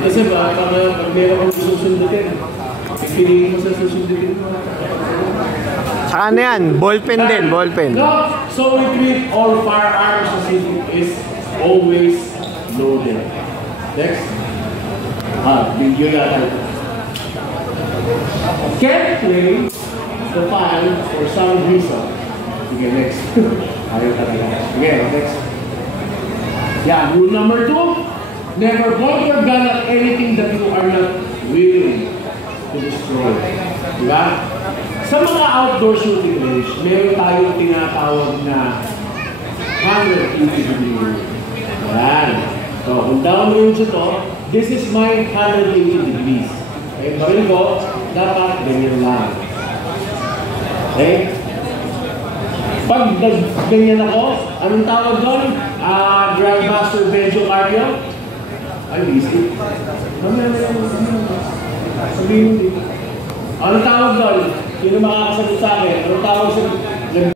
Kasi ba, pag meron kang susundutin, pipiliin mo sa susundutin mo. Saka ano yan? Ballpen din, ballpen. No, so we treat all firearms as if it is always loaded. Next. Video natin. Can't play the file for some reason. Okay, next. Ayaw talaga. Okay, next. Yeah, rule number 2. Never point your gun at anything that you are not willing to destroy. Diba? Sa mga outdoor shooting range, meron tayong tinatawag na 180 degree. Ayan. So, kung down range ito, this is my 180 degrees. Okay, baril ko, dapat ganyan lang. Okay? Pag ganyan ako, anong tawag doon? Grandmaster Benjo Cardio? Ay, easy. Sabihin mo dito. Anong tawag doon? Sino makakasagot sa akin? Anong tawag sa